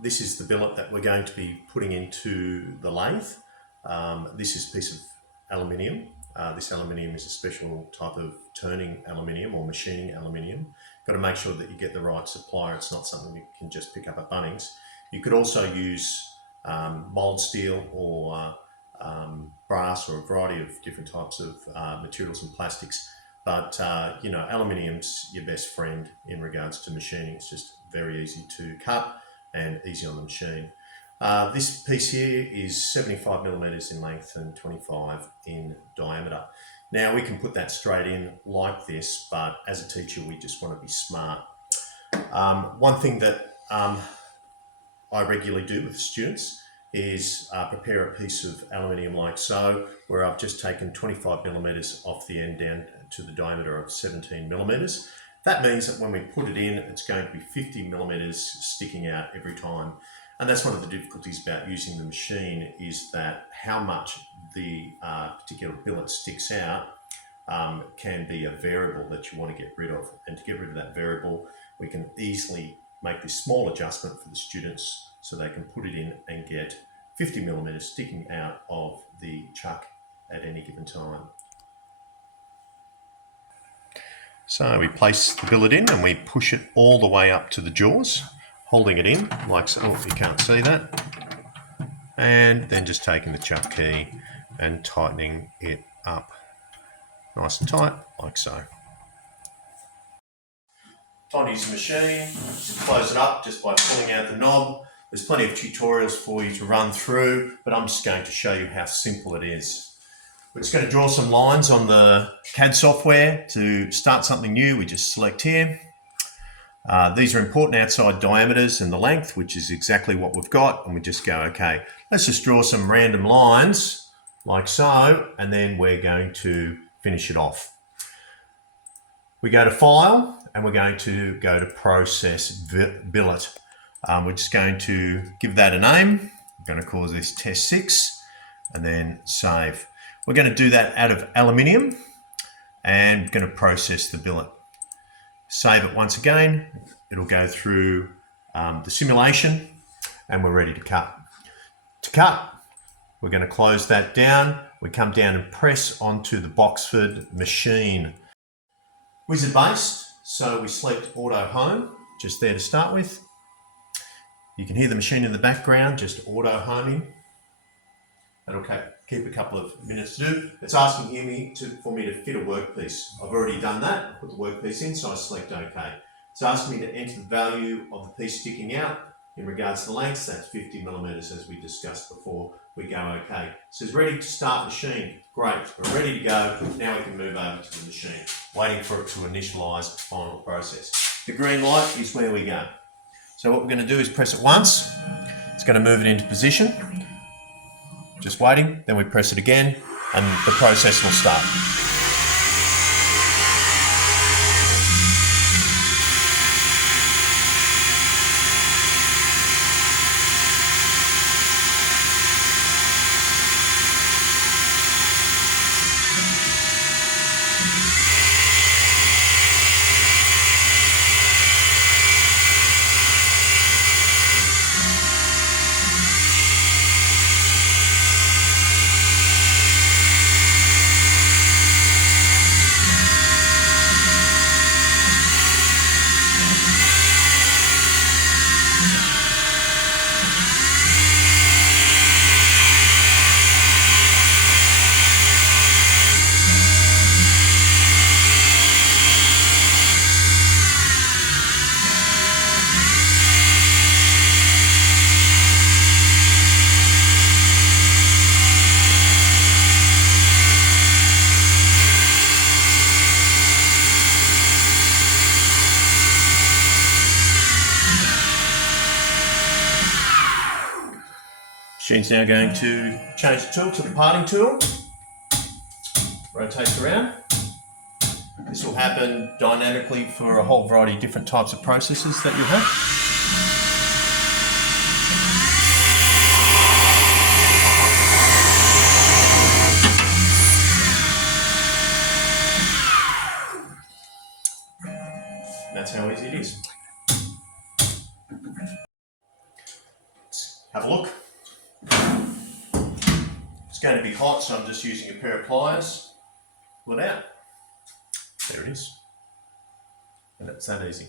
this is the billet that we're going to be putting into the lathe. This is a piece of aluminium. This aluminium is a special type of turning aluminium or machining aluminium. Got to make sure that you get the right supplier. It's not something you can just pick up at Bunnings. You could also use mold steel or brass, or a variety of different types of materials and plastics. But you know, aluminium's your best friend in regards to machining. It's just very easy to cut and easy on the machine. This piece here is 75 millimeters in length and 25 in diameter. Now we can put that straight in like this, but as a teacher we just want to be smart. One thing that I regularly do with students is prepare a piece of aluminium like so, where I've just taken 25 millimeters off the end down to the diameter of 17 millimeters. That means that when we put it in, it's going to be 50 millimeters sticking out every time. And that's one of the difficulties about using the machine, is that how much the particular billet sticks out can be a variable that you want to get rid of. And to get rid of that variable, we can easily make this small adjustment for the students so they can put it in and get 50 millimeters sticking out of the chuck at any given time. So we place the billet in and we push it all the way up to the jaws, holding it in like so. Oh, you can't see that. And then just taking the chuck key and tightening it up nice and tight like so. Time to use the machine. Just close it up just by pulling out the knob. There's plenty of tutorials for you to run through, but I'm just going to show you how simple it is. We're just going to draw some lines on the CAD software. To start something new, we just select here. These are important outside diameters and the length, which is exactly what we've got, and we just go, okay, let's just draw some random lines like so, and then we're going to finish it off. We go to File, and we're going to go to Process Billet. We're just going to give that a name. I'm going to call this Test 6, and then Save. We're going to do that out of aluminium, and we're going to process the billet. Save it once again. It'll go through the simulation, and we're ready to cut. To cut, we're going to close that down. We come down and press onto the Boxford machine. Wizard based, so we select Auto Home, just there to start with. You can hear the machine in the background, just auto homing. That'll keep a couple of minutes to do. It's asking for me to fit a workpiece. I've already done that. I put the workpiece in, so I select OK. It's asking me to enter the value of the piece sticking out. In regards to the length, that's 50 millimeters as we discussed before. We go OK. It says ready to start machine. Great, we're ready to go. Now we can move over to the machine, waiting for it to initialize the final process. The green light is where we go. So what we're going to do is press it once. It's going to move it into position. Just waiting. Then we press it again and the process will start. Machine's now going to change the tool to the parting tool. Rotates around. This will happen dynamically for a whole variety of different types of processes that you have. That's how easy it is. Have a look. It's going to be hot, so I'm just using a pair of pliers. Pull it out. There it is. And it's that easy.